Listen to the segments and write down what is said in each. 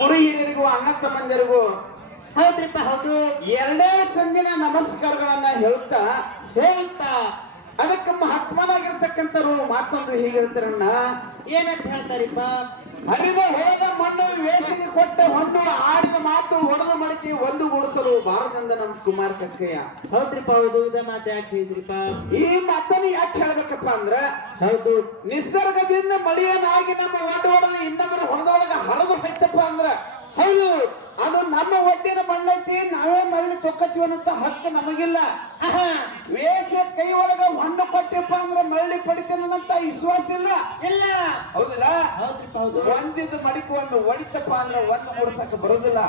ಗುರು ಹಿರಿಯರಿಗೂ ಅಣ್ಣ ತಮ್ಮಂದಿರಿಗೂ ಹೌದ್ರಿಪ್ಪ ಹೌದು ಎರಡೇ ಸಂದಿನ ನಮಸ್ಕಾರಗಳನ್ನ ಹೇಳುತ್ತಾ ಅದಕ್ಕೆ ಮಹಾತ್ಮನಾಗಿರ್ತಕ್ಕಂಥವ್ರು ಮಾತೊಂದು ಹೀಗಿರ್ತಾರಣ್ಣ. ಏನಂತ ಹೇಳ್ತಾರಿಪ್ಪ? ಹರಿದ ಹೋದ ಮಣ್ಣು ವೇಸಿಗೆ ಕೊಟ್ಟ ಮಣ್ಣು ಆಡಿದ ಮಾತು ಹೊಡೆದು ಮಡಿಕೆ ಒಂದು ಗುಡಿಸಲು ಬಾರದಂದ ನಮ್ ಕುಮಾರ್ ಕಕ್ಕಯ್ಯ. ಹೌದ್ರಿಪ್ಪ ಹೌದು. ಇದ ಮಾತು ಯಾಕೆ ಹೇಳಿದ್ರಿಪ್ಪ? ಈ ಮಾತನ್ನ ಯಾಕೆ ಹೇಳ್ಬೇಕಪ್ಪ ಅಂದ್ರ, ಹೌದು ನಿಸರ್ಗದಿಂದ ಮಳಿಯನಾಗಿ ನಮ್ಮ ಒಡ್ಡ ಹೊಡೆದ ಇನ್ನೊಬ್ಬರ ಹೊಡೆದೊಳಗ ಹರಿದು ಹೋಯ್ತಪ್ಪ ಅಂದ್ರ ಹೌದು ಅದು ನಮ್ಮ ಒಡ್ಡಿನ ಮಣ್ಣೈತಿ, ನಾವೇ ಮರಳಿ ತೊಕ್ಕತ್ತೀವಿ ಅನ್ನೋ ಹಕ್ಕು ನಮಗಿಲ್ಲ. ವೇಷ ಕೈ ಒಳಗ ಮಣ್ಣು ಕೊಟ್ಟಿಪ್ಪ ಅಂದ್ರ ಮರಳಿ ಪಡಿತೇನಂತ ವಿಶ್ವಾಸ ಇಲ್ಲ. ಇಲ್ಲ ಹೌದಿಲ್ಲ? ಹೌದ್ರಿಪ್ಪ ಹೌದು. ಒಂದಿದ್ದು ಮಡಿಕೆ ಒಂದು ಹೊಡಿತಪ್ಪ ಅಂದ್ರೆ ಒಂದು ಮೂಡ್ಸಕ್ ಬರುದಿಲ್ಲ.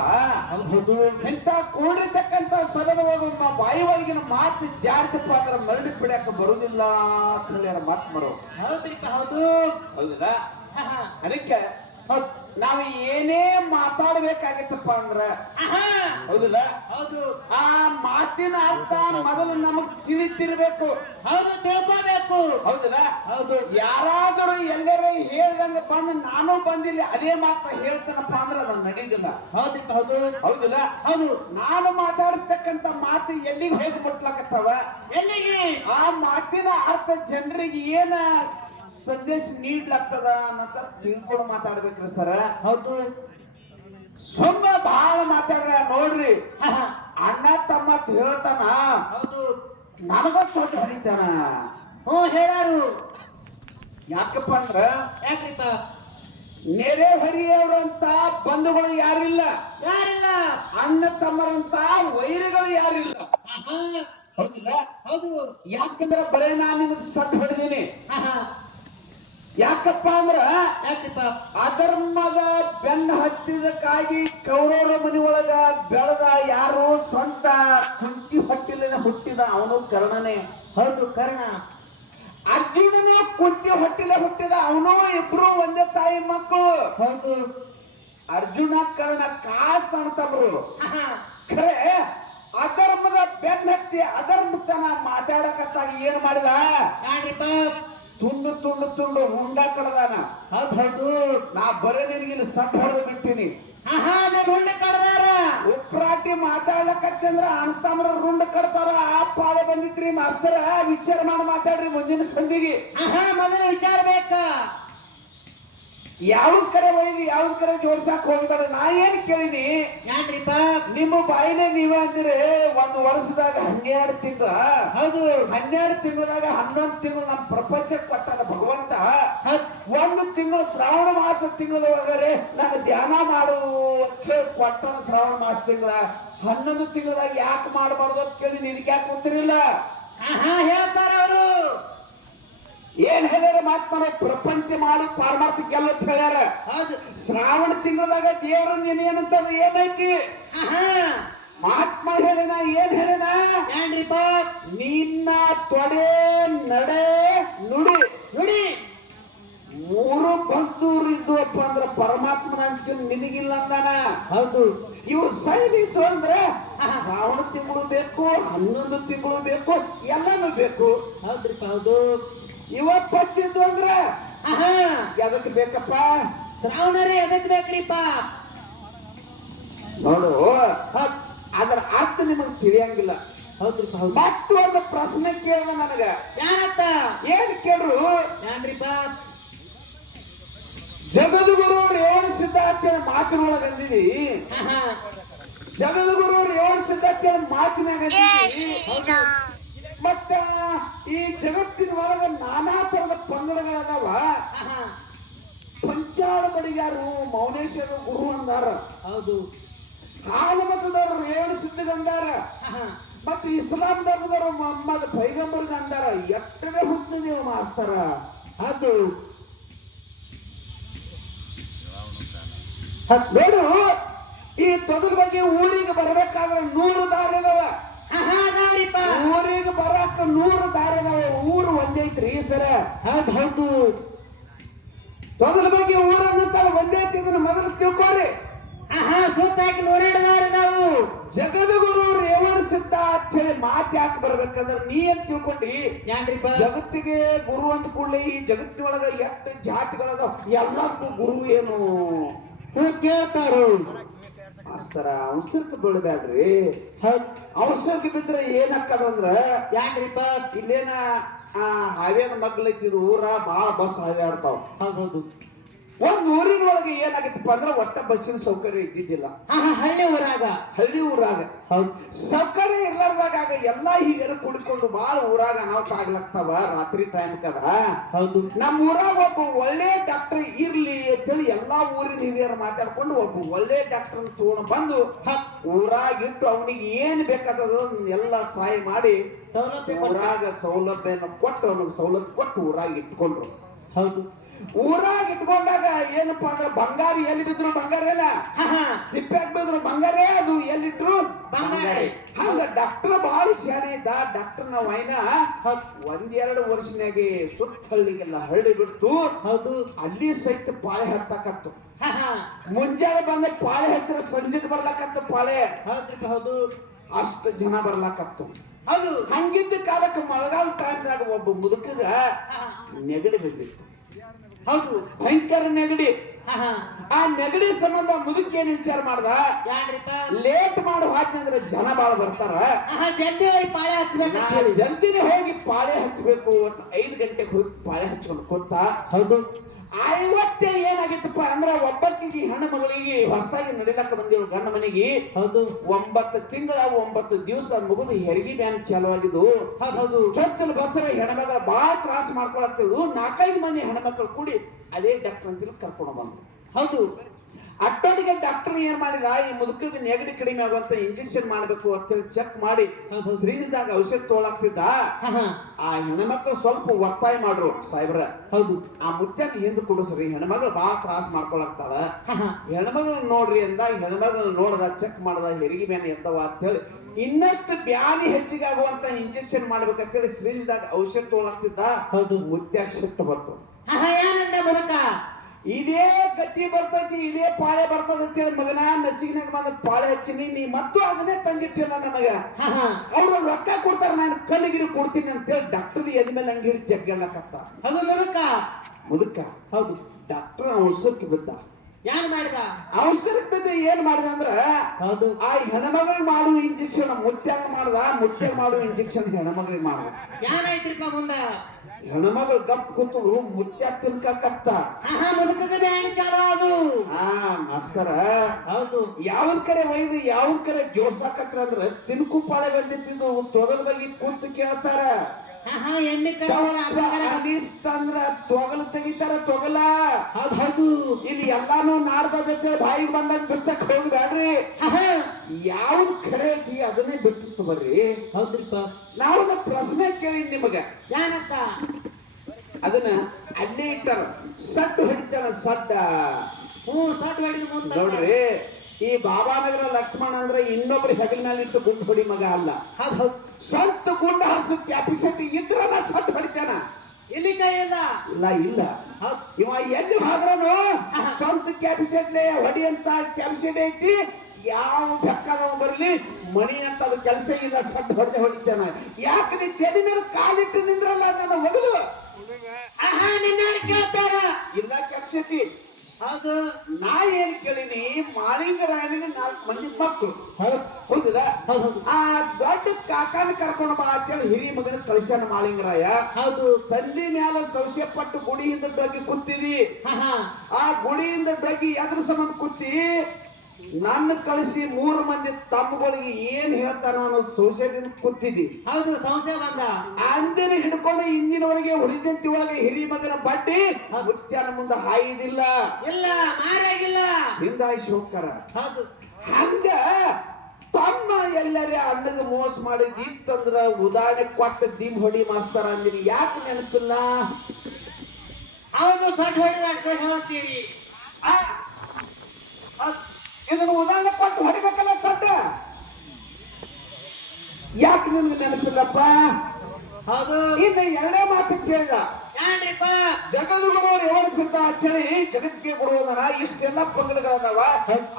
ಹೌದು ಇಂತ ಕೂಡಿರ್ತಕ್ಕಂತ ಸಭೆದ ಒಳಗ ಬಾಯಿ ಒಳಗಿನ ಮಾತು ಜಾರಿತಪ್ಪ ಅಂದ್ರೆ ಮರಳಿ ಪಡಿಯಕ ಬರುದಿಲ್ಲ ಅಂತ ಹೇಳಿ ಮಾತು ಬರೋ. ಹೌದ್ರಿಪ್ಪ ಹೌದು. ಹೌದಿಲ್ಲ? ಅದಕ್ಕೆ ನಾವ್ ಏನೇ ಮಾತಾಡ್ಬೇಕಾಗಿತ್ತಪ್ಪ ಅಂದ್ರ ಹೌದಿಲ್ಲ, ಹೌದು ಆ ಮಾತಿನ ಅರ್ಥ ಮೊದಲು ನಮಗ್ ತಿಳಿತಿರ್ಬೇಕು. ಹೌದು ತಿಳ್ಕೋಬೇಕು. ಹೌದಿಲ್ಲ? ಹೌದು. ಯಾರಾದರೂ ಎಲ್ಲರೂ ಹೇಳ್ದಂಗ ಬಂದ್ ನಾನು ಬಂದಿಲ್ಲ ಅದೇ ಮಾತ ಹೇಳ್ತೇನಪ್ಪ ಅಂದ್ರ ಅದನ್ನ ನಡೀದಿಲ್ಲ. ಹೌದ್ರಿಪ್ಪ ಹೌದು. ಹೌದಿಲ್ಲ? ಹೌದು. ನಾನು ಮಾತಾಡ್ತಕ್ಕಂತ ಮಾತು ಎಲ್ಲಿಗೆ ಹೋಗಿ ಮುಟ್ಲಾಕತ್ತಾವ, ಎಲ್ಲಿಗೆ ಆ ಮಾತಿನ ಅರ್ಥ ಜನರಿಗೆ ಏನ ಸಂದೇಶ ನೀಡ್ಲಾಗ್ತದ ಅಂತ ತಿಳ್ಕೊಂಡು ಮಾತಾಡ್ಬೇಕ್ರಿ ಸರ. ಹೌದು. ಸುಮ್ಮ ಬಹಳ ಮಾತಾಡ್ರ ನೋಡ್ರಿ, ಅಣ್ಣ ತಮ್ಮ ಹೇಳ್ತಾನ, ಹೌದು ನನಗ ಸೊಟ್ಟು ಹೊಡಿತಾನ. ಹೇಳಾರು. ಯಾಕಪ್ಪ ಅಂದ್ರ ಯಾಕ್ರಿಪ್ಪ? ನೆರೆ ಹರಿಯವ್ರಂತ ಬಂಧುಗಳು ಯಾರಿಲ್ಲ, ಯಾರಿಲ್ಲ. ಅಣ್ಣ ತಮ್ಮರಂತ ವೈರಿಗಳು ಯಾರಿಲ್ಲ. ಹೌದಿಲ್ಲ? ಹೌದು. ಯಾಕಂದ್ರ ಬರೇ ನಾನು ನಿಮಗೆ ಸೊಟ್ಟು ಹೊಡೆದೀನಿ. ಯಾಕಪ್ಪ ಅಂದ್ರ ಯಾಕ್ರಿಪ್ಪ? ಅಧರ್ಮದ ಬೆನ್ನ ಹತ್ತಿದಕ್ಕಾಗಿ ಕೌರವರ ಮನಿ ಒಳಗ ಬೆಳೆದ ಯಾರು ಸ್ವಂತ ಕುಂತಿ ಹೊಟ್ಟಿಲಿನ ಹುಟ್ಟಿದ ಅವನು ಕರ್ಣನೇ. ಹೌದು ಕರ್ಣ. ಅರ್ಜುನನು ಕುಂತಿ ಹೊಟ್ಟಿಲೆ ಹುಟ್ಟಿದ ಅವನು, ಇಬ್ರು ಒಂದೇ ತಾಯಿ ಮಕ್ಕಳು. ಹೌದು. ಅರ್ಜುನ ಕರ್ಣ ಕಾಸ್ ಅಂತಬ್ರು. ಖರೆ ಅಧರ್ಮದ ಬೆನ್ನ ಹತ್ತಿ ಅಧರ್ಮತನ ಮಾತಾಡಕತ್ತಾಗ ಏನ್ ಮಾಡಿದ? ಯಾಕ್ರಿಪ್ಪ? ತುಂಡು ತುಂಡು ತುಂಡು ಹುಂಡ ಕಡದಾನ. ಹೌದು ಹೌದು. ನಾ ಬರೀ ನಿನಗಿಲ್ಲಿ ಸಟ್ ಹೊಡೆದು ಬಿಟ್ಟಿನಿ. ಹುಂಡ ಕಡ್ದಾರ. ಉಪ್ರಾಟಿ ಮಾತಾಡ್ಲಕತ್ತಂದ್ರ ಅಣ್ತಮ್ರ ರುಂಡ ಕಡ್ತಾರ. ಆ ಪಾಳೆ ಬಂದಿತ್ರಿ ಮಾಸ್ತರ, ವಿಚಾರ ಮಾಡಿ ಮಾತಾಡ್ರಿ ಮುಂದಿನ ಸಂದಿಗೆ. ಮೊದಲು ವಿಚಾರ ಬೇಕ. ಯಾವ್ದ್ ಕರೆ ಒಯ್ದು ಯಾವ್ದ್ ಕರೆ ಜೋಡ್ಸಾಕ್ ಹೋಗ್ಬೇಡ. ನಾ ಏನ್ ಕೇಳಿನಿ? ಯಾಕ್ರಿಪ್ಪ? ನಿಮ್ಮ ಬಾಯಿನೇ ನೀವ ಅಂದಿರಿ ಒಂದ್ ವರ್ಷದಾಗ 12 ತಿಂಗಳ. ಹೌದು. 12 ತಿಂಗಳದಾಗ 11 ತಿಂಗಳು ನಮ್ಮ ಪ್ರಪಂಚಕ್ಕೆ ಕೊಟ್ಟಾನ ಭಗವಂತ. 1 ತಿಂಗಳು ಶ್ರಾವಣ ಮಾಸ ತಿಂಗಳದೊಳಗರೆ ನಾನು ಧ್ಯಾನ ಮಾಡು ಅಂತ ಕೊಟ್ಟನ. ಶ್ರಾವಣ ಮಾಸ ತಿಂಗಳ 11 ತಿಂಗಳದಾಗ ಯಾಕೆ ಮಾಡಬಾರ್ದು ಅಂತ ಕೇಳಿ ನಿನಗೆ ಯಾಕೆ ಗೊತ್ತಿರಲಿಲ್ಲ? ಹೇಳ್ತಾರ ಅವರು. ಏನ್ ಹೇಳ್ಯಾರ? ಮಾತ್ಮಾರ ಪ್ರಪಂಚ ಮಾಡು ಪಾರ್ಮಾರ್ಥ ಗೆಲ್ಲ ಅಂತ ಹೇಳ್ಯಾರ. ಹೌದು. ಶ್ರಾವಣ ತಿಂಗಳದಾಗ ದೇವ್ರ ನೆನೆಯನಂತದ ಏನೈತಿ? ಮಹಾತ್ಮ ಹೇಳಿನ ಏನ್ ಹೇಳಿನ? ಏನ್ರಿಪ್ಪ? ನಿನ್ನ ತೊಡೆ ನಡೆ ನುಡಿ ನುಡಿ 3 ಬಂದೂರು ಇದ್ವಪ್ಪ ಅಂದ್ರ ಪರಮಾತ್ಮನ ಹಂಚಿಕೆ ನಿನಗಿಲ್ಲ ಅಂದಾನ. ಹೌದು. ಇವು ಸೈನ್ ಇದ್ದು ಅಂದ್ರೆ ಶ್ರಾವಣ ತಿಂಗಳು ಬೇಕು, 11 ತಿಂಗಳು ಬೇಕು, ಎಲ್ಲಾನು ಬೇಕು. ಹೌದ್ರಿಪ್ಪ ಹೌದು. ಇವತ್ತು ಹಚ್ಚಿದ್ದು ಅಂದ್ರ ಎದಕ್ ಬೇಕಪ್ಪ? ಶ್ರಾವಣರೇ ಎದಕ್ ಬೇಕ್ರಿಪ್ಪ? ನೋಡು, ಅದರ ಅರ್ಥ ನಿಮಗ್ ತಿಳಿಯಂಗಿಲ್ಲ. ಹೌದ್ರಿಪ್ಪ ಹೌದು. ಮತ್ತೊಂದು ಪ್ರಶ್ನೆ ಕೇಳಿದ ನನಗ. ಯಾರತ್ತ? ಏನ್ ಕೇಳ್ರು? ಏನ್ರಿಪ್ಪ? ಜಗದ್ಗುರು ರೇವಣ ಸಿದ್ಧಾರ್ಥನ ಮಾತಿನೊಳಗ ಅಂದಿದಿ. ಜಗದ್ಗುರು ರೇವಣ ಸಿದ್ಧಾರ್ಥನ ಮಾತಿನಾಗ ಮತ್ತ ಈ ಜಗತ್ತಿನ ಒಳಗ ನಾನಾ ತರದ ಪಂಗಡಗಳದಾವ. ಪಂಚಾಳ ಬಡಿಗಾರು ಮೌನೇಶ್ವರ ಗುರು ಅಂದಾರ. ಹೌದು. ಹಾಲು ಮತದವರು ರೇವಣ ಸಿದ್ಧಗಂದಾರ. ಮತ್ತೆ ಇಸ್ಲಾಂ ಧರ್ಮದವರು ಮೊಹಮ್ಮದ್ ಪೈಗಂಬರ್ಗ ಅಂದಾರ. ಎಟ್ಟರೆ ಹುಚ್ಚದೇವ ಮಾಸ್ತರ. ಅದು ನೋಡು, ಈ ತೊಗರ ಬಗ್ಗೆ ಊರಿಗೆ ಬರ್ಬೇಕಾದ್ರೆ 100 ದಾರಿ ಅದಾವ. ಊರಿಗೆ ಬರಾಕ 100 ದಾರಿ ಅದಾವ. ಊರು ಒಂದೇ ಐತ್ರಿ ಸರ. ಹೌದು. ತೊಗರ ಬಗ್ಗೆ ಊರಂತ ಒಂದೇ ಐತಿ. ಇದನ್ನ ಮೊದಲು ತಿಳ್ಕೋರಿ. ಸುತ್ತಾಗಿ 102 ದಾರಿ ನಾವು. ಜಗದ್ಗುರು ರೇವಣ ಸಿದ್ಧ ಅಂತ ಹೇಳಿ ಮಾತು ಯಾಕೆ ಬರ್ಬೇಕಂದ್ರೆ ನೀ ಏನ್ ತಿಳ್ಕೊಂಡಿ? ಯಾನ್ರಿಪ್ಪ? ಜಗತ್ತಿಗೆ ಗುರು ಅಂತ ಕೂಡಲೇ ಈ ಜಗತ್ತಿನೊಳಗ ಎಷ್ಟು ಜಾತಿಗಳದಾವ, ಎಲ್ಲಕ್ಕೂ ಗುರು ಏನು? ಕೇಳ್ತಾರು. ಮಾಸ್ತರ ಅವಸರಕ್ಕೆ ಬೀಳ್ಬ್ಯಾಡ್ರಿ. ಹೌದ್ ಅವಸರಕ್ಕೆ ಬಿದ್ರೆ ಏನಾಕ್ಕದಂದ್ರ ಯಾಕ್ರಿಪ್ಪ? ಇಲ್ಲೇನ ಹಾವೇನ ಮಗ್ಲೈತಿದ್ ಊರ ಬಾಳ ಬಸ್ ಹಾದಾಡ್ತಾವ. ಹೌದು. ಒಂದ್ ಊರಿನೊಳಗೆ ಏನಾಗಿತ್ತಪ್ಪ ಅಂದ್ರ ಒಟ್ಟ ಬಸ್ಸಿನ ಸೌಕರ್ಯ ಇದ್ದಿದ್ದಿಲ್ಲ. ಹಳ್ಳಿ ಊರಾಗ. ಹಳ್ಳಿ ಊರಾಗ ಹೌದು. ಸೌಕರ್ಯ ಇರ್ಲಾರ್ದಾಗ ಎಲ್ಲಾ ಹಿರಿಯರು ಕುಡ್ಕೊಂಡು ಬಾಳ ಊರಾಗ ಅನಾಹುತ ಆಗ್ಲಕ್ತಾವ ರಾತ್ರಿ ಟೈಮ್ ಕದ. ಹೌದು. ನಮ್ಮ ಊರಾಗ ಒಬ್ಬ ಒಳ್ಳೆ ಡಾಕ್ಟರ್ ಇರ್ಲಿ ಅಂತೇಳಿ ಎಲ್ಲಾ ಊರಿನ ಹಿರಿಯರು ಮಾತಾಡ್ಕೊಂಡು ಒಬ್ಬ ಒಳ್ಳೆ ಡಾಕ್ಟರ್ ತಗೊಂಡು ಬಂದು ಊರಾಗ ಇಟ್ಟು ಅವನಿಗೆ ಏನ್ ಬೇಕಾದದ ಎಲ್ಲ ಸಹಾಯ ಮಾಡಿ ಸೌಲಭ್ಯ ಊರಾಗ ಸೌಲಭ್ಯನ ಕೊಟ್ಟು ಅವನಿಗೆ ಸವಲತ್ತು ಕೊಟ್ಟು ಊರಾಗ ಇಟ್ಕೊಂಡ್ರು. ಹೌದು. ಊರಾಗ ಇಟ್ಕೊಂಡಾಗ ಏನಪ್ಪಾ ಅಂದ್ರ ಬಂಗಾರ ಎಲ್ಲಿ ಬಿದ್ರು ಬಂಗಾರೇನ, ತಿಪ್ಪ್ಯಾಗ ಬಿದ್ರು ಬಂಗಾರೇ, ಅದು ಎಲ್ಲಿಟ್ರು ಬಂಗಾರೇ. ಹಂಗ ಡಾಕ್ಟರ್ ಬಹಳ ಶಾಣೆ ಇದ್ದ. ಡಾಕ್ಟರ್ ನಾವ್ ಐನ ಒಂದೆರಡು ವರ್ಷನಾಗೆ ಸುತ್ತ ಹಳ್ಳಿಗೆಲ್ಲ ಹಳ್ಳಿ ಬಿಡ್ತು. ಹೌದು. ಅಲ್ಲಿ ಸಹಿತ ಪಾಳೆ ಹತ್ತಕತ್ತು. ಮುಂಜಾನೆ ಬಂದ ಪಾಳೆ ಹಚ್ಚಿರ ಸಂಜೆಗೆ ಬರ್ಲಾಕತ್ತು ಪಾಳೆ. ಹೌದು. ಅಷ್ಟು ಜನ ಬರ್ಲಾಕತ್ತು. ಹೌದು. ಹಂಗಿದ್ದ ಕಾಲಕ್ಕೆ ಮಳೆಗಾಲ ಟೈಮ್ದಾಗ ಒಬ್ಬ ಮುದುಕಗ ನೆಗಡಿ ಬಿದ್ದಿತ್ತು. ಹೌದು. ಭಯಂಕರ ನೆಗಡಿ. ಆ ನೆಗಡಿ ಸಂಬಂಧ ಮುದುಕಿ ಏನ್ ವಿಚಾರ ಮಾಡ್ದ, ಲೇಟ್ ಮಾಡಿ ಹೋದ್ನಿ ಅಂದ್ರೆ ಜನ ಬಾಳ ಬರ್ತಾರ, ಜಲ್ದಿ ಹೋಗಿ ಪಾಳೆ ಹಚ್ಬೇಕು, ಜಲ್ದಿನೇ ಹೋಗಿ ಪಾಳೆ ಹಚ್ಬೇಕು ಅಂತ 5 ಗಂಟೆಗೆ ಹೋಗಿ ಪಾಳೆ ಹಚ್ಕೊಂಡು ಕೂತ. ಹೌದು. ಇವತ್ತೇ ಏನಾಗಿತ್ತಪ್ಪ ಅಂದ್ರ ಒಬ್ಬಕ್ಕಿಗೆ ಹೆಣ್ಣು ಮಗಳಿಗೆ ಹೊಸದಾಗಿ ನಡಿಲಕ್ಕ ಬಂದಿವ್ ಗಂಡ ಮನೆಗೆ. ಹೌದು. 9 ತಿಂಗಳ 9 ದಿವಸ ಮುಗಿದು ಹೆರಿಗೆ ಬ್ಯಾನ್ ಚಾಲು ಆಗಿದ್ದು. ಹೌದು. ಚೊಚ್ಚಲು ಬಸರ ಹೆಣ್ಮಗಳ ಬಾಳ ತ್ರಾಸ ಮಾಡ್ಕೊಳತ್ತಿದ್ರು. 4-5 ಮಂದಿ ಹೆಣ್ಮಕ್ಳು ಕೂಡಿ ಅದೇ ಡಾಕ್ಟರ್ ಅಂತ ಕರ್ಕೊಂಡು ಬಂದ್ರು. ಹೌದು. ಅಟ್ಟೊಟ್ಟಿಗೆ ಡಾಕ್ಟರ್ ಏನ್ ಮಾಡಿದ, ಈ ಮುದುಕದ ನೆಗಡಿ ಕಡಿಮೆ ಆಗುವಂತ ಇಂಜೆಕ್ಷನ್ ಮಾಡ್ಬೇಕು ಅಂತ ಹೇಳಿ ಚೆಕ್ ಮಾಡಿ ಸಿರಿಂಜ್ದಾಗ ಔಷಧ ತೋಲಾಗ್ತಿದ್ದ. ಆ ಹೆಣ್ಮಕ್ಳು ಸ್ವಲ್ಪ ಒತ್ತಾಯ ಮಾಡ್ರು, ಸಾಹೇಬ್ರ ಹೌದು ಆ ಮುತ್ಯನ ಹಿಂದ್ ಕುಡಿಸ್ರಿ, ಹೆಣ್ಮಗಳು ಬಾಳ ತ್ರಾಸ ಮಾಡ್ಕೊಳಕ್ತಾಳ, ಹೆಣ್ಮಗಳನ್ನ ನೋಡ್ರಿ ಅಂದ. ಹೆಣ್ಮಗಳನ್ನ ನೋಡ್ದ, ಚೆಕ್ ಮಾಡ್ದ, ಹೆರಿಗೆ ಬ್ಯಾನಿ ಎದ್ದವ ಅಂತ ಹೇಳಿ ಇನ್ನಷ್ಟು ಬ್ಯಾನಿ ಹೆಚ್ಚಿಗೆ ಆಗುವಂತ ಇಂಜೆಕ್ಷನ್ ಮಾಡ್ಬೇಕಂತ ಹೇಳಿ ಸಿರಿಂಜ್ದಾಗ ಔಷಧ ತೋಲಾಗ್ತಿದ್ದ. ಮುತ್ಯಾಗ ಸಿಟ್ಟು ಬಂತು. ಏನಂದ ಮುದುಕ, ಇದೇ ಗತಿ ಬರ್ತೈತಿ, ಇದೇ ಪಾಳೆ ಬರ್ತದ ಅಂತೇಳಿ ಮಗನ ನಸಿಗಿನಾಗ ಬಂದ ಪಾಳೆ ಹಚ್ಚಿನಿ, ನೀ ಮತ್ತು ಅದನ್ನೇ ತಂದಿಟ್ಟಿಲ್ಲ ನನಗ. ಅವ್ರು ರೊಕ್ಕ ಕೊಡ್ತಾರ, ನಾನು ಕಲ್ಲಿಗಿರಿ ಕೊಡ್ತೀನಿ ಅಂತೇಳಿ ಡಾಕ್ಟರ್ ಎದ್ಮೇಲೆ ಹಂಗ ಹಿಡಿ ಜಗ್ಗಳ್ಳಕತ್ತ. ಅದು ಮುದುಕ. ಹೌದು. ಡಾಕ್ಟರ್ ಔಷಧಕ್ಕೆ ಬಿದ್ದ. ಯಾರು ಮಾಡಿದ? ಔಷಧಕ್ಕೆ ಬಿದ್ದ ಏನ್ ಮಾಡಿದ ಅಂದ್ರ, ಆ ಹೆಣ್ಮಗಳಿಗೆ ಮಾಡುವ ಇಂಜೆಕ್ಷನ್ ಮುತ್ಯಾಗ ಮಾಡ್ದ, ಮುತ್ಯಾಗ ಮಾಡುವ ಇಂಜೆಕ್ಷನ್ ಹೆಣ್ಮಗಳಿಗೆ ಮಾಡ್ದ. ಏನಾಯ್ತ್ರಿಪ್ಪ ಮುಂದ? ಹೆಣ್ಮಗಳು ಗಪ್ ಕೂತಳು, ಮುತ್ಯ ತಿನ್ಕತ್ತ. ಮುದುಕಗ ಬ್ಯಾನಿ ಚಾಲು ಅದು. ಮಾಸ್ತರ, ಹೌದು. ಯಾವ್ದ್ ಕರೆ ಒಯ್ದು ಯಾವ್ದ್ ಕರೆ ಜೋಡ್ಸಾಕತ್ರ ಅಂದ್ರ ತಿನ್ಕು ಪಾಳೆ ಬಂದಿದ್ದು ತೊಗಲ್ ಬಗ್ಗೆ ಕೂತು ಕೇಳ್ತಾರ. ಅಂದ್ರ ತೊಗಲು ತೆಗಿತಾರ, ತೊಗಲ. ಹೌದು. ಇಲ್ಲಿ ಎಲ್ಲಾನು ನಾಡ್ದೈತೆ ಬಾಯಿಗೆ ಬಂದಾಗ ಬಿಚ್ಚಕ್ ಹೋಗ್ಬ್ಯಾಡ್ರಿ. ಯಾವ್ದು ಖರೆ ಐತಿ ಅದನ್ನೇ ಬಿಟ್ಟು ಬರ್ರಿ. ಹೌದ್ರಿಪ್ಪ. ನಾವೊಂದು ಪ್ರಶ್ನೆ ಕೇಳಿ ನಿಮಗ, ಏನಂತ? ಅದನ್ನ ಅಲ್ಲೇ ಇಟ್ಟಾರ, ಸಡ್ಡು ಹೊಡಿತಾರ, ಸಡ್ಡ. ಸಡ್ ಹೊಡಿದ ನೋಡ್ರಿ, ಈ ಬಾಬಾನಗರ ಲಕ್ಷ್ಮಣ ಅಂದ್ರೆ ಇನ್ನೊಬ್ರು ಹೆಗಲ ಮೇಲೆ ಇಟ್ಟು ಗುಂಡು ಹೊಡಿ ಮಗ ಅಲ್ಲ. ಸ್ವಂತ ಗುಂಡು ಹರಿಸ ಕ್ಯಾಪಿಸಿಟಿ ಇದ್ರಲ್ಲ ಸಟ್ ಹೊಡಿತಾನ. ಇಲ್ಲಿ ಕೈ ಇಲ್ಲ. ಇಲ್ಲ ಇವ ಎಲ್ಲಿ ಹೋದ್ರನು ಸ್ವಂತ ಕ್ಯಾಪಿಸಿಟಿ ಹೊಡಿ ಅಂತ ಕ್ಯಾಪಿಸಿಟಿ ಐತಿ. ಯಾವ ಬೆಕ್ಕದವ ಬರ್ಲಿ ಮಣಿ ಅಂತ ಅದು ಕೆಲಸ ಇಲ್ಲ, ಸಟ್ ಹೊಡಿತಾನ. ಯಾಕೆ ನೀ ತೆಲಿ ಮೇಲೆ ಕಾಲಿಟ್ಟು ನಿಂದ್ರಲ್ಲ ನನ್ನ ಒಗಲು ನಿನ್ನ ಕೇಳ್ತಾರ. ಇಲ್ಲ ಕ್ಯಾಪಿಸಿಟಿ. ಅದು ನಾ ಏನ್ ಕೇಳಿನಿ, ಮಾಳಿಂಗರಾಯನಿಗೆ 4 ಮಂದಿ ಮಕ್ಕಳು. ಹೌದಲ್ಲ? ಆ ದೊಡ್ಡ ಕಾಕಾನ ಕರ್ಕೊಂಡು ಬಾ ಅಂತೇಳಿ ಹಿರಿಯ ಮಗನ ಕಳಿಸ್ಯಾನ ಮಾಳಿಂಗರಾಯ. ಹೌದು. ತಂದಿ ಮ್ಯಾಲ ಸಂಶಯ ಪಟ್ಟು ಗುಡಿಯಿಂದ ಡೊಗ್ಗಿ ಕೂತಿದಿ. ಆ ಗುಡಿಯಿಂದ ಡೊಗ್ಗಿ ಎದ್ರ ಸಂಬಂಧ ಕೂತಿ ನನ್ನ ಕಳಿಸಿ 3 ಮಂದಿ ತಮ್ಮಗಳಿಗೆ ಏನ್ ಹೇಳ್ತಾರ ಅನ್ನೋದು ಸಂಶಯದಿಂದ ಕೂತಿದ್ದಿ. ಹೌದು, ಸಂಶಯ ಬಂದ. ಅಂದಿನ ಹಿಡ್ಕೊಂಡು ಇಂದಿನವರೆಗೆ ಹೊಡಿದಂತಿ ಒಳಗೆ ಹಿರಿಯ ಮಗನ ಬಡ್ಡಿ ಮುತ್ಯನ ಮುಂದೆ ಹಾಯಿದಿಲ್ಲ, ಇಲ್ಲ ಮಾರಾಗಿಲ್ಲ, ಹಿಂದಾಯಿಸಿ ಹೋಗ್ತಾರ. ಹೌದು. ಹಂಗ ತಮ್ಮ ಎಲ್ಲರೇ ಅಣ್ಣಗೆ ಮೋಸ ಮಾಡಿದ್ದಿತ್ತಂದ್ರ ಉದಾಹರಣೆ ಕೊಟ್ಟ ದಿಮ್ ಹೊಡಿ ಮಾಸ್ತರ ಅಂದಿರಿ. ಯಾಕೆ ನೆನಪಿಲ್ಲ? ಹೌದು, ಸಟ್ ಹೊಡಿದ ಹೇಳ್ತೀರಿ. ಇದನ್ನು ಉದಾಹರಣೆ ಕೊಟ್ಟು ಹೊಡಿಬೇಕಲ್ಲ ಸಡ್ಡ. ಯಾಕೆ ನಿಮ್ಗೆ ನೆನಪಿಲ್ಲಪ್ಪ? ಹೌದು. ಇನ್ನು 2ನೇ ಮಾತು ಕೇಳಿದ, ಏನ್ರಿಪ್ಪ? ಜಗದ್ಗುರುವರು ವಿವರಿಸಿದ್ದ ಅಂತೇಳಿ ಜಗತ್ತಿಗೆ ಗುರು ಅದನ. ಇಷ್ಟೆಲ್ಲ ಪಂಗಡಗಳದಾವ,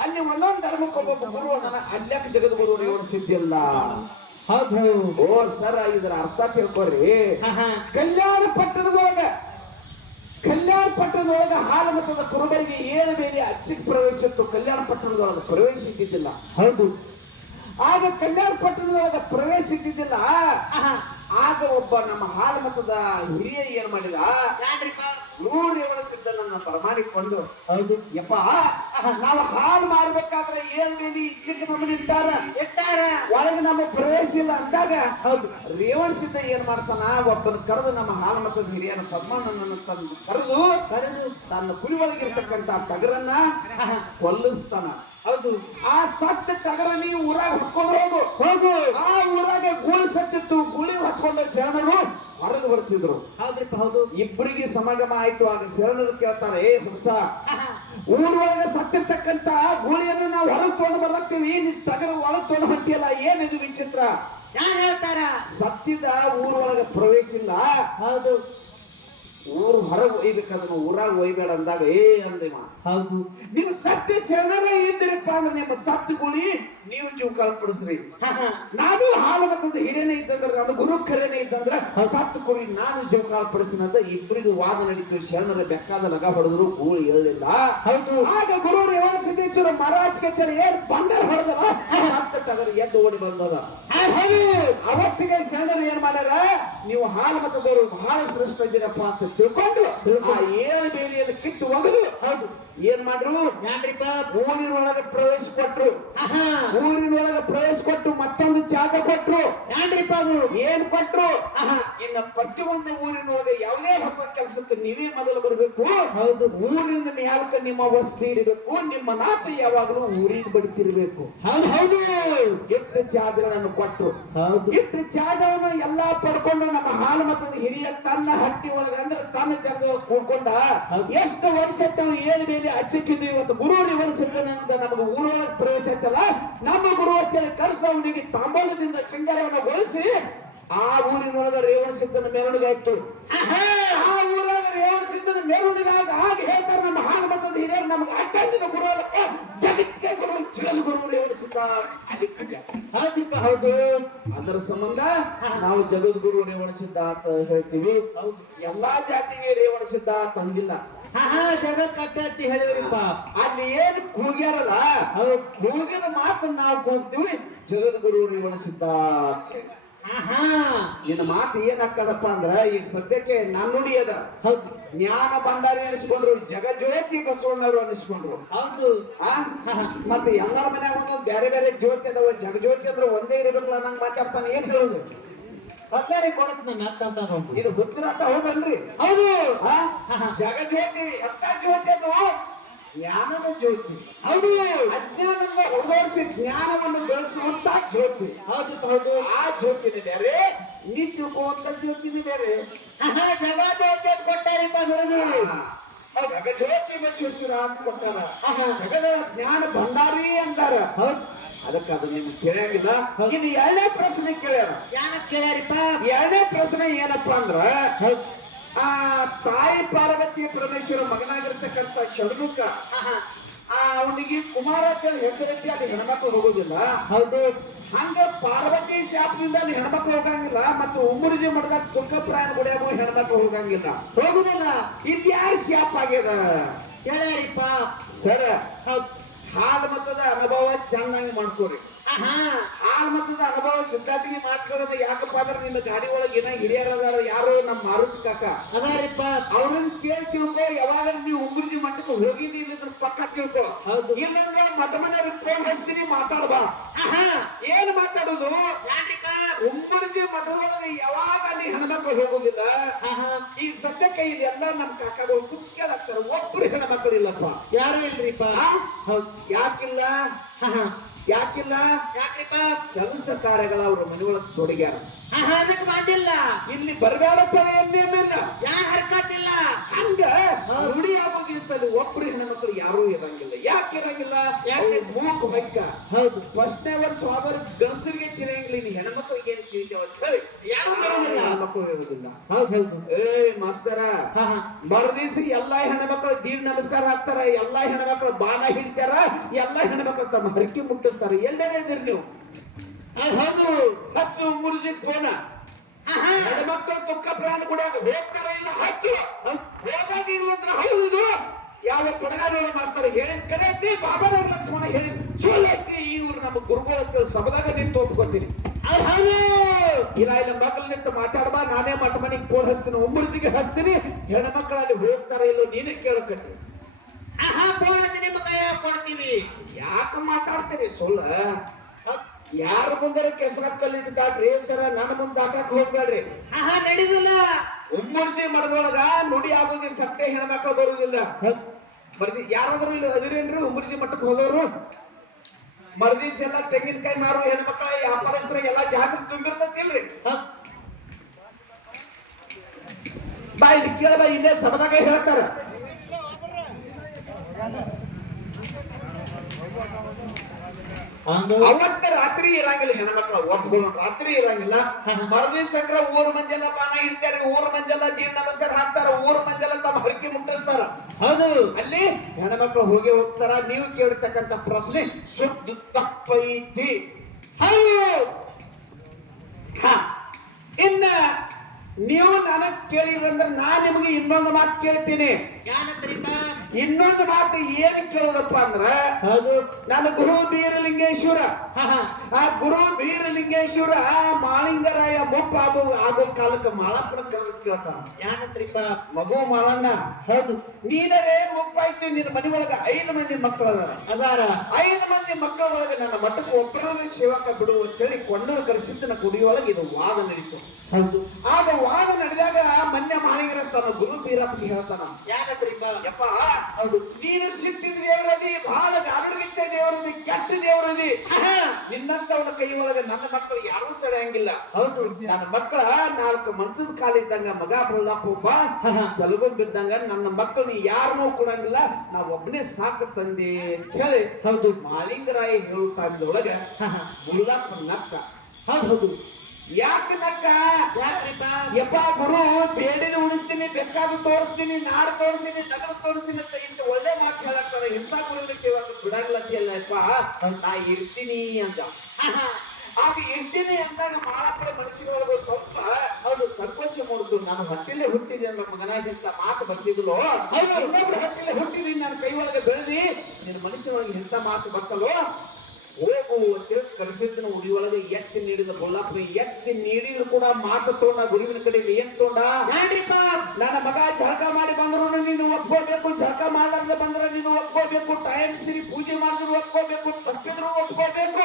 ಅಲ್ಲಿ ಒಂದೊಂದು ಧರ್ಮಕ್ಕೊಬ್ಬೊಬ್ಬ ಗುರು ಅದನ. ಅಲ್ಯಾಕ ಜಗದ್ಗುರುವರು ವಿವರಿಸಿದ್ದಿಲ್ಲ? ಹೌದು. ಓ ಸರ್, ಇದರ ಅರ್ಥ ತಿಳ್ಕೊರಿ. ಕಲ್ಯಾಣ ಪಟ್ಟಣದೊಳಗ ಪಟ್ಟಣದೊಳಗ ಹಾಲು ಮತದ ಕುರುಬರಿಗೆ ಏನು ಮೇಲೆ ಅಚ್ಚಿಗೆ ಪ್ರವೇಶಿತ್ತು, ಕಲ್ಯಾಣ ಪಟ್ಟಣದೊಳಗ ಪ್ರವೇಶ ಇದ್ದಿದ್ದಿಲ್ಲ. ಹೌದು. ಆಗ ಕಲ್ಯಾಣ ಪಟ್ಟಣದೊಳಗ ಪ್ರವೇಶ ಇದ್ದಿದ್ದಿಲ್ಲ. ಆಹಾ. ಆಗ ಒಬ್ಬ ನಮ್ಮ ಹಾಲು ಮತದ ಹಿರಿಯ ಏನ್ ಮಾಡಿದ, ಯಾನ್ರಿಪ್ಪ? 100 ರೇವಣ ಸಿದ್ಧನನ್ನ ಬರಮಾಡಿಕೊಂಡು, ಹೌದು. ಯಪ್ಪ ನಾವು ಹಾಲು ಮಾರ್ಬೇಕಾದ್ರೆ ಏನ್ ಮೇಲೆ ಇಚ್ಛೆಗೆ ನಮ್ಮನ್ನ ಇಟ್ಟಾರ. ಒಳಗೆ ನಮ್ಮ ಪ್ರವೇಶ ಇಲ್ಲ ಅಂದಾಗ ಹೌದು. ರೇವಣ ಸಿದ್ಧ ಏನ್ ಮಾಡ್ತಾನ, ಒಬ್ಬನ ಕರೆದು ನಮ್ಮ ಹಾಲು ಮತದ ಹಿರಿಯನ ಪದ್ಮಣ್ಣನನ್ನು ತಂದು ಕರೆದು ತನ್ನ ಕುರಿ ಒಳಗಿರ್ತಕ್ಕಂತ ಟಗರನ್ನ ಕೊಲ್ಲಿಸ್ತಾನ. ಹೌದು. ಆ ಸತ್ತ ಟಗರ ನೀವು ಊರಾಗ ಹೊತ್ಕೊಂಡು ಹೋಗು. ಆ ಊರಾಗ ಗೂಳಿ ಸತ್ತಿತ್ತು. ಗೂಳಿ ಹೊತ್ಕೊಂಡ ಶರಣರು ಹೊರಗೆ ಬರ್ತಿದ್ರು. ಹೌದ್ರಿಪ್ಪ. ಹೌದು. ಇಬ್ಬರಿಗೆ ಸಮಾಗಮ ಆಯ್ತು. ಆಗ ಶರಣರು ಕೇಳ್ತಾರೆ, ಏ ಹುಚ್ಚ, ಊರೊಳಗೆ ಸತ್ತಿರ್ತಕ್ಕಂತ ಗೂಳಿಯನ್ನು ನಾವು ಹೊರಗೆ ತೊಗೊಂಡು ಬರ್ಲಾಗ್ತೀವಿ, ನೀನ್ ಟಗರ ಒಳಗೆ ತೊಗೊಂಡು ಹೊಂಟಿಯಲ್ಲ, ಏನಿದು ವಿಚಿತ್ರ? ಯಾರು ಹೇಳ್ತಾರ? ಸತ್ತಿದ ಊರೊಳಗೆ ಪ್ರವೇಶ ಇಲ್ಲ. ಹೌದು. ಊರು ಹೊರಗೆ ಒಯ್ಬೇಕಾದ್ರೆ ಊರಾಗ ಒಯ್ಬೇಡ ಅಂದಾಗ ಏ ಅಂದೇವ. ಹೌದು. ನೀವು ಸತ್ಯ ಶರಣರೇ ಇದ್ದೀರಪ್ಪ ಅಂದ್ರೆ ನಿಮ್ಮ ಸತ್ತು ಗುಳಿ ನೀವು ಜೀವ ಕಾಲ್ಪಡಿಸ್ರಿ. ನಾನು ಹಾಲು ಮತದ ಹಿರಿಯನೇ ಇದ್ದಂದ್ರೆ, ನಾನು ಗುರು ಕರೆನೇ ಇದ್ದಂದ್ರೆ ಸತ್ತು ಕುರಿ ನಾನು ಜೀವ ಕಾಲ್ಪಡಿಸ್ತೀನಿ ಅಂತ ಇಬ್ಬರಿಗೂ ವಾದ ನಡೀತು. ಶರಣರ ಬೆಕ್ಕಾದ ಲಗ ಹೊಡೆದ್ರು, ಗೂಳಿ ಹೇಳಿಲ್ಲ. ಹೌದು. ಆಗ ಗುರು ರೇವಣ ಸಿದ್ದೇಶ್ವರ ಮಹಾರಾಜ್ ಕೇಳ್ತಾರೆ, ಏನ್ ಬಂಡರ್ ಹೊಡೆದಲ್ಲ, ಸತ್ತ ಟಗರು ಎದ್ದು ಓಡಿ ಬಂದದ. ಅವತ್ತಿಗೆ ಶರಣರು ಏನ್ ಮಾಡ್ಯಾರ, ನೀವು ಹಾಲು ಮತದವರು ಬಹಳ ಶ್ರೇಷ್ಠ ಇದ್ದೀರಪ್ಪ ಅಂತ ತಿಳ್ಕೊಂಡು ಆ ಏಳು ಬೇಲಿಯನ್ನು ಕಿತ್ತು ಒಗೆದು ಹೌದು ಏನ್ ಮಾಡ್ರು, ಯಾನ್ರಿಪ್ಪ? ಊರಿನೊಳಗೆ ಪ್ರವೇಶ ಕೊಟ್ರು. ಊರಿನೊಳಗೆ ಪ್ರವೇಶ ಕೊಟ್ಟು ಮತ್ತೊಂದು ಜಾಗ ಕೊಟ್ರು. ಯಾನ್ರಿಪ್ಪ ಅದು? ಏನ್ ಕೊಟ್ರು, ಇನ್ನ ಪ್ರತಿಯೊಂದು ಊರಿನೊಳಗೆ ಯಾವುದೇ ಹೊಸ ಕೆಲಸಕ್ಕೆ ನೀವೇ ಮೊದಲು ಬರಬೇಕು. ಹೌದು. ಊರಿನ ಮ್ಯಾಲಕ್ಕೆ ನಿಮ್ಮ ವಸ್ತಿ ಇರಬೇಕು, ನಿಮ್ಮ ನಾತ ಯಾವಾಗಲೂ ಊರಿಗೆ ಬಡಿತಿರ್ಬೇಕು. ಹೌದು. ಹೌದು. ಎಷ್ಟು ಜಾಗಗಳನ್ನು ಕೊಟ್ರು. ಹೌದು. ಎಷ್ಟು ಜಾಗವನ್ನು ಎಲ್ಲಾ ಪಡ್ಕೊಂಡು ನಮ್ಮ ಹಾಲು ಮತದ ಹಿರಿಯ ತನ್ನ ಹಟ್ಟಿ ಒಳಗ ಅಂದ್ರೆ ತನ್ನ ಜಾಗದೊಳಗೆ ಕೂಡ್ಕೊಂಡ ಎಷ್ಟು ವರ್ಷ ತಾವು ಏಳು ಮೇಲೆ ಅಚ್ಚಕ್ಕಿದ್ದು. ಇವತ್ತು ಗುರು ರೇವಣ ಸಿದ್ಧನಿಂದ ನಮಗೆ ಊರೊಳಗೆ ಪ್ರವೇಶ ಆಯ್ತಲ್ಲ, ನಮ್ಮ ಗುರು ಹತ್ತಿರ ಕರೆಸ ಅವನಿಗೆ ತಾಂಬೂಲದಿಂದ ಶೃಂಗಾರವನ್ನು ಗೊಳಿಸಿ ಆ ಊರಿನೊಳಗ ರೇವಣ ಸಿದ್ಧನ ಮೆರವಣಿಗೆ ಆಯ್ತು. ಆ ಊರಾಗ ರೇವಣ ಸಿದ್ಧನ ಮೆರವಣಿಗೆ ಆಗ ಹೇಳ್ತಾರೆ ನಮ್ಮ ಹಾಲು ಮತದ ಹಿರಿಯರು, ನಮ್ಗೆ ಅಕ್ಕಂದಿನ ಗುರು ಅಲ್ಲಪ್ಪ, ಜಗತ್ತಿಗೆ ಗುರು ಜಗಲ್ ಗುರು ರೇವಣ ಸಿದ್ಧ. ಹೌದಿಪ್ಪ. ಹೌದು. ಅದರ ಸಂಬಂಧ ನಾವು ಜಗದ್ಗುರು ರೇವಣ ಸಿದ್ಧ ಅಂತ ಹೇಳ್ತೀವಿ. ಎಲ್ಲಾ ಜಾತಿಗೆ ರೇವಣ ಸಿದ್ಧ ತಂದಿಲ್ಲ. ಜಗತ್ ಕಟ್ಟಿ ಹೇಳಿದ್ರಿಪ್ಪ. ಅಲ್ಲಿ ಏನ್ ಕೂಗ್ಯಾರಲ್ಲ, ಕೂಗಿದ ಮಾತು ನಾವು ಕೂಗ್ತೀವಿ, ಜಗದ್ಗುರು ರೇವಣ ಸಿದ್ಧ. ನಿನ್ನ ಮಾತು ಏನಾಕ್ಕದಪ್ಪ ಅಂದ್ರ, ಈಗ ಸದ್ಯಕ್ಕೆ ನನ್ನುಡಿ ಅದ. ಜ್ಞಾನ ಭಂಡಾರಿ ಅನಿಸ್ಕೊಂಡ್ರು, ಜಗಜ್ಯೋತಿ ಬಸವಣ್ಣರು ಅನಿಸ್ಕೊಂಡ್ರು. ಹೌದು. ಮತ್ತೆ ಎಲ್ಲರ ಮನ್ಯಾಗ ಒಂದೊಂದು ಬೇರೆ ಬೇರೆ ಜ್ಯೋತಿ ಅದಾವ. ಜಗಜ್ಯೋತಿ ಅಂದ್ರೆ ಒಂದೇ ಇರ್ಬೇಕಲ್ಲ ನಂಗೆ ಮಾತಾಡ್ತಾನೆ. ಏನ್ ಹೇಳುದು? ಬಲ್ಲಾರಿ ಕೊಡತ್ ಇದು ಹುಚ್ಚಿರಾಟ ಹೌದಲ್ರಿ? ಹೌದು. ಜಗಜ್ಯೋತಿ ಎಂತ ಜ್ಯೋತಿ ಅದು? ಜ್ಞಾನದ ಜ್ಯೋತಿ. ಹೌದು. ಅಜ್ಞಾನದಿಂದ ಹೊರದೋಡಿಸಿ ಜ್ಞಾನವನ್ನು ಬೆಳೆಸುವಂತ ಜ್ಯೋತಿ. ಹೌದು. ಹೌದು. ಆ ಜ್ಯೋತಿನೇ ಬೇರೆ, ನೀ ತಿಳ್ಕೊಂತ ಜ್ಯೋತಿನೇ ಬೇರೆ. ಜಗಜ್ಯೋತಿ ಅಂತ ಕೊಟ್ಟಾರಿಪ್ಪ ಬಿರುದು. ಜಗಜ್ಯೋತಿ ಬಸವೇಶ್ವರ ಅಂತ ಕೊಟ್ಟಾರ. ಜಗದ ಜ್ಞಾನ ಭಂಡಾರಿ ಅಂದಾರ. ಅದಕ್ಕೆ ಅದು ನಿಮ್ಗೆ ಕೇಳಂಗಿಲ್ಲ. ಇನ್ನು ಎರಡನೇ ಪ್ರಶ್ನೆ ಕೇಳ್ಯಾರ. ಯಾನಕ್ ಕೇಳ್ಯಾರಿಪ್ಪ? ಎರಡನೇ ಪ್ರಶ್ನೆ ಏನಪ್ಪಾ ಅಂದ್ರ, ಆ ತಾಯಿ ಪಾರ್ವತಿ ಪರಮೇಶ್ವರ ಮಗನಾಗಿರ್ತಕ್ಕಂಥ ಷಣ್ಮುಖ, ಅವನಿಗೆ ಕುಮಾರ ಅಂತ ಹೆಸರೈತಿ, ಅಲ್ಲಿ ಹೆಣ್ಮಕ್ಳು ಹೋಗೋದಿಲ್ಲ. ಹೌದು. ಹಂಗ ಪಾರ್ವತಿ ಶಾಪದಿಂದ ಅಲ್ಲಿ ಹೆಣ್ಮಕ್ಳು ಹೋಗಂಗಿಲ್ಲ. ಮತ್ತು ಉಮ್ಮುರ್ಜಿ ಮಠದಾಗ ತುಕ್ಕಪ್ರಾಯಣ ಗುಡಿಯಾಗೂ ಹೆಣ್ಮಕ್ಳು ಹೋಗಂಗಿಲ್ಲ, ಹೋಗುದಿಲ್ಲ. ಇಲ್ಲಿ ಯಾರು ಶಾಪ್ ಆಗ್ಯದ ಕೇಳ್ಯಾರಿಪ್ಪ? ಸರ, ಹಾಲು ಮತದ ಅನುಭವ ಚೆನ್ನಾಗಿ ಮಾಡ್ಕೋರಿ. ಹಾಲು ಮತದ ಅನುಭವ ಸಿದ್ಧಾರ್ಥಿಗೆ ಮಾಡ್ಕೊಳ್ಳೋದು ಯಾಕಪ್ಪ ಅಂದ್ರೆ, ನಿಮ್ಮ ಗಾಡಿ ಒಳಗೆ ಏನ ಹಿರಿಯರದಾರ, ಯಾರು ನಮ್ಮ ಮಾರುತಿ ಕಾಕ ಅದಾರಿಪ್ಪ. ಅವ್ರನ್ನ ಕೇಳಿ ತಿಳ್ಕೊ. ಯಾವಾಗ ನೀವು ಉಂಗುರ್ಜಿ ಮಠಕ್ಕೆ ಹೋಗಿದ್ದಿ ಇಲ್ಲಿದ್ರ ಪಕ್ಕ ತಿಳ್ಕೊ. ಇಲ್ಲಂದ್ರ ಮಠ ಮನೆಯವ್ರಿಗೆ ಫೋನ್ ಹಚ್ತೀನಿ, ಮಾತಾಡ್ಬಾ. ಏನ್ ಮಾತಾಡೋದು? ಉಂಗುರ್ಜಿ ಮಠದೊಳಗೆ ಯಾವಾಗ ಅಲ್ಲಿ ಹೆಣ್ಮಕ್ಳು ಹೋಗೋದಿಲ್ಲ. ಈಗ ಸದ್ಯಕ್ಕೆ ಇದೆಲ್ಲ ನಮ್ಮ ಕಾಕಗಳು ಕುಕ್ಕೇಳಾಗ್ತಾರ, ಒಬ್ರು ಹೆಣ್ಮಕ್ಳು ಇಲ್ಲಪ್ಪ. ಯಾರು ಇಲ್ರಿಪ್ಪ? ಯಾಕಿಲ್ಲ? ಯಾಕಿಲ್ಲ? ಯಾಕ್ರಿಪ್ಪ? ಕೆಲಸ ಕಾರ್ಯಗಳ ಅವ್ರ ಮನೆಯೊಳಗೆ ತೊಡಗ್ಯಾರ. ಅದಕ್ಕೆ ಮಾಡಿಲ್ಲ. ಇಲ್ಲಿ ಬರಬೇಡಪ್ಪ ಏನೇನಿಲ್ಲ, ಯಾರು ಹರ್ಕತ್ತಿಲ್ಲ. ಹಂಗ ರೂಢಿ ಆಗೋ ದಿವಸದಲ್ಲಿ ಒಬ್ರು ಹೆಣ್ಮಕ್ಳು ಯಾರೂ ಇರಂಗಿಲ್ಲ. ಯಾಕೆ ಇರಂಗಿಲ್ಲ? ಮೂಕ ಬೈಕ. ಹೌದು. ಫಸ್ಟ್ನೇ ವರ್ಷ ಹೋದವ್ರ ಗಣಸರಿಗೆ ತಿರಂಗಿಲ್ಲ, ಇನ್ನು ಹೆಣ್ಮಕ್ಳಿಗೆ ಏನ್ ತಿಳಿತೇವ ಅಂತ ಹೇಳಿ ಯಾರು ಬರೋದಿಲ್ಲ, ಹೆಣ್ಮಕ್ಳು ಇರೋದಿಲ್ಲ. ಹೌದು. ಏ ಮಾಸ್ತರ, ಮರುದಿವ್ಸ ಎಲ್ಲಾ ಹೆಣ್ಮಕ್ಳು ದೀಡ್ ನಮಸ್ಕಾರ ಹಾಕ್ತಾರ, ಎಲ್ಲಾ ಹೆಣ್ಮಕ್ಳು ಬಾಣ ಹಿಡಿತಾರ, ಎಲ್ಲಾ ಹೆಣ್ಮಕ್ಳು ತಮ್ಮ ಹರಕೆ ಮುಟ್ಟಿಸ್ತಾರ. ಎಲ್ಲೇ ಇದ್ರಿ ನೀವು? ಹೌದು. ಹಚ್ಚು ಮುರುಜಿ ಫೋನ, ಹೆಣ್ಮಕ್ಳು ತುಕ್ಕ ಪ್ರಾಣ ಕುಡಿಯಾಕ ಹೋಗ್ತಾರ ಇಲ್ಲ ಹಚ್ಚು ಹೋದಾಗ ಇಲ್ಲ ಅಂದ್ರೆ ಹೌದು ಯಾವ ತೊಡಗಾರ ಮಾಸ್ತರ ಹೇಳಿದ ಕರೆ ಐತಿ ಬಾಬಾರಾವ್ ಲಕ್ಷ್ಮಣ ಹೇಳಿದ ಚಲೋ ಐತಿ ಇವ್ರು ನಮ್ಮ ಗುರುಗಳ ಸಭದಾಗ ನಿಂತು ಒಪ್ಕೋತೀನಿ ಇಲ್ಲ ಇಲ್ಲ ಮಕ್ಕಳು ನಿಂತು ಮಾತಾಡ್ಬಾ ನಾನೇ ಮಠ ಮನೆಗೆ ಫೋನ್ ಹಚ್ತೀನಿ ಉಮ್ಮರ್ಜಿಗೆ ಹಚ್ತೀನಿ ಹೆಣ್ಮಕ್ಳಲ್ಲಿ ಹೋಗ್ತಾರ ಇಲ್ಲೋ ನೀನೇ ಕೇಳಕತ್ತಿ ನಿಮ್ಮ ಕೈಯಾಗ ಕೊಡ್ತೀವಿ ಯಾಕೆ ಮಾತಾಡ್ತೀರಿ ಸುಳ್ಳ ಯಾರ ಮುಂದಾರ ಕೆಸರ ಕಲ್ಲಿಟ್ಟು ದಾಟ್ರಿ ಸರ ನನ್ನ ಮುಂದೆ ದಾಟಕ್ ಹೋಗ್ಬೇಡ್ರಿ ನಡೀದಿಲ್ಲ ಉಮ್ಮರ್ಜಿ ಮಠದೊಳಗ ನುಡಿ ಆಗೋದಿ ಸಟ್ಟೆ ಹೆಣ್ಮಕ್ಳು ಬರುದಿಲ್ಲ ಯಾರಾದ್ರೂ ಇಲ್ಲಿ ಅದಿರೇನ್ರಿ ಉಮ್ಮರ್ಜಿ ಮಠಕ್ಕೆ ಹೋದವ್ರು ಮರದಿಸ್ ಎಲ್ಲ ತೆಂಗಿನಕಾಯಿ ಮಾರು ಹೆಣ್ಮಕ್ಳ ವ್ಯಾಪಾರಸ್ಥರ ಎಲ್ಲಾ ಜಾತ್ರೆ ತುಂಬಿರ್ತೈತಿಲ್ರಿ ಬಾ ಇಲ್ಲಿ ಕೇಳ ಬಾ ಇಲ್ಲೇ ಸಭದಾಗ ಹೇಳ್ತಾರ ಅವತ್ತ ರಾತ್ರಿ ಇರಂಗಿಲ್ಲ ಹೆಣ್ಮಕ್ಳ ಒಟ್ಕೊಂಡು ರಾತ್ರಿ ಇರಂಗಿಲ್ಲ ಮರದಿವ್ಸಕ್ರ ಊರ್ ಮಂದಿಯೆಲ್ಲ ಪಾನ ಹಿಡಿತಾರ ಊರ್ ಮಂದಿಯೆಲ್ಲ ದೀಡ್ ನಮಸ್ಕಾರ ಹಾಕ್ತಾರ ಊರ್ ಮಂದಿಯೆಲ್ಲ ತಮ್ಮ ಹರಕೆ ಮುಟ್ಟಿಸ್ತಾರ ಹೌದು ಅಲ್ಲಿ ಹೆಣ್ಮಕ್ಳು ಹೋಗಿ ಹೋಗ್ತಾರ ನೀವು ಕೇಳಿರ್ತಕ್ಕಂಥ ಪ್ರಶ್ನೆ ಸುದ್ದು ತಪ್ಪೈತಿ ಹೌದು ಇನ್ನ ನೀವು ನನಗ್ ಕೇಳಿದ್ರಂದ್ರೆ ನಾನ್ ನಿಮಗೆ ಇನ್ನೊಂದು ಮಾತು ಕೇಳ್ತೀನಿ ಇನ್ನೊಂದು ಮಾತು ಏನ್ ಕೇಳೋದಪ್ಪ ಅಂದ್ರ ಹೌದು ನಾನು ಗುರು ಬೀರಲಿಂಗೇಶ್ವರ ಆ ಗುರು ಬೀರಲಿಂಗೇಶ್ವರ ಮಾಳಿಂಗರಾಯ ಮುಪ್ಪ ಆಗೋ ಕಾಲಕ್ಕೆ ಮಾಳಪ್ಪನ ಕರೆದು ಕೇಳ್ತಾನ ಮಗು ಮಾಳಣ್ಣ ಹೌದು ನೀನರೇ ಮುಪ್ಪಾಯ್ತು ನಿನ್ನ ಮನೆ ಒಳಗ 5 ಮಂದಿ ಮಕ್ಕಳು ಅದಾರ 5 ಮಂದಿ ಮಕ್ಕಳ ಒಳಗೆ ನನ್ನ ಮಠಕ್ಕೆ ಒಬ್ಬರೇ ಸೇವಕ ಬಿಡು ಅಂತೇಳಿ ಕೊಂಡೂರು ಕರೆಸಿದ್ದನ ಕುಡಿಯೊಳಗೆ ಇದು ವಾದ ನಡೀತು ಹೌದು ಆಗ ವಾದ ನಡೆದಾಗ ಮನ್ಯ ಮಾಳಿಂಗರ ತನ್ನ ಗುರು ಬೀರಪ್ಪಗೆ ಹೇಳ್ತಾನ ಯಪ್ಪ ಹೌದು ನೀನು ಸಿಟ್ಟಿನ ದೇವರದಿ ಬಹಳ ಗಾರುಡಿಗಿತ್ತ ದೇವರದಿ ಕೆಟ್ಟ ದೇವರದಿ ನಿನ್ನಂತವನ ಕೈ ಒಳಗೆ ನನ್ನ ಮಕ್ಕಳು ಯಾರೂ ತಡೆಯಂಗಿಲ್ಲ ಹೌದು ನನ್ನ ಮಕ್ಕಳ 4 ಮಂಚದ ಕಾಲಿದ್ದಂಗ ಮಗ ಬಳ್ಳಪ್ಪ ಒಬ್ಬ ತಲಗೊಂಡಿದ್ದಂಗ ನನ್ನ ಮಕ್ಕಳು ಯಾರನ್ನೂ ಕೊಡಂಗಿಲ್ಲ ನಾವ್ ಒಬ್ಬನೇ ಸಾಕು ತಂದೆ ಅಂತ ಹೇಳಿ ಹೌದು ಮಾಳಿಂಗರಾಯ ಹೇಳು ಕಾಲದೊಳಗ ಬುಳ್ಳಪ್ಪ ನಕ್ಕ ಹೌದು ಯಾಕೆ ನಕ್ಕ ಯಪ್ಪ ಗುರು ಬೇಡಿದ ಉಳಿಸ್ತೀನಿ ಬೇಕಾದ ತೋರಿಸ್ತೀನಿ ನಾಡ್ ತೋರಿಸ್ತೀನಿ ನಗರ ತೋರಿಸ್ತೀನಿ ಅಂತ ಇಂತ ಒಳ್ಳೆ ಮಾತು ಹೇಳಕ್ತಾರ ಇಂಥ ಗುರುವಿನ ಸೇವಕ ಬಿಡಂಗಿಲ್ಲ ಯಪ್ಪ ನಾ ಇರ್ತೀನಿ ಅಂತ ಆಗ ಇರ್ತೀನಿ ಅಂದಾಗ ಮಾಳಪ್ಪಳ ಮನಸ್ಸಿನೊಳಗ ಸ್ವಲ್ಪ ಹೌದು ಸಂಕೋಚ ಮೂಡಿತು ನಾನು ಹೊಟ್ಟಿಲೆ ಹುಟ್ಟಿದೆ ಅನ್ನೋ ಮಗನಾಗಿಂತ ಮಾತು ಬರ್ತಿದ್ಲು ಇನ್ನೊಬ್ರು ಹೊಟ್ಟಿಲೆ ಹುಟ್ಟಿದೀನಿ ನನ್ನ ಕೈ ಒಳಗೆ ಬೆಳೆದಿ ನಿನ್ನ ಮನಸ್ಸಿನೊಳಗೆ ಇಂಥ ಮಾತು ಬರ್ತಲ್ವ ಹೋಗು ಅಂತೇಳಿ ಕರೆಸಿದ್ದನ ಉಡಿಯೊಳಗೆ ಎತ್ತಿ ನೀಡಿದ ಬೊಳ್ಳಪ್ಪ ಎತ್ತಿ ನೀಡಿದ್ರು ಕೂಡ ಮಾತು ತಗೊಂಡ ಗುರುವಿನ ಕಡೆಯಲ್ಲಿ ಏನ್ ತಗೊಂಡ ನನ್ನ ಮಗ ಜಳಕ ಮಾಡಿ ಬಂದ್ರು ನೀನು ಒಪ್ಕೋಬೇಕು ಜಳಕ ಮಾಡಲಾರ್ದೆ ಬಂದ್ರೆ ನೀನು ಒಪ್ಕೋಬೇಕು ಟೈಮ್ ಸರಿ ಪೂಜೆ ಮಾಡಿದ್ರು ಒಪ್ಕೋಬೇಕು ತಪ್ಪಿದ್ರು ಒಪ್ಕೋಬೇಕು